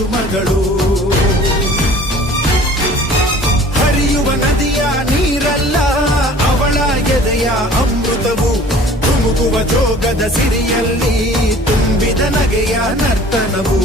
ಸುಮಗಳು. ಹರಿಯುವ ನದಿಯ ನೀರಲ್ಲ ಅವಳ ಎದೆಯ ಅಮೃತವು. ಧುಮುಕುವ ಜೋಗದ ಸಿರಿಯಲ್ಲಿ ತುಂಬಿದ ನಗೆಯ ನರ್ತನವು.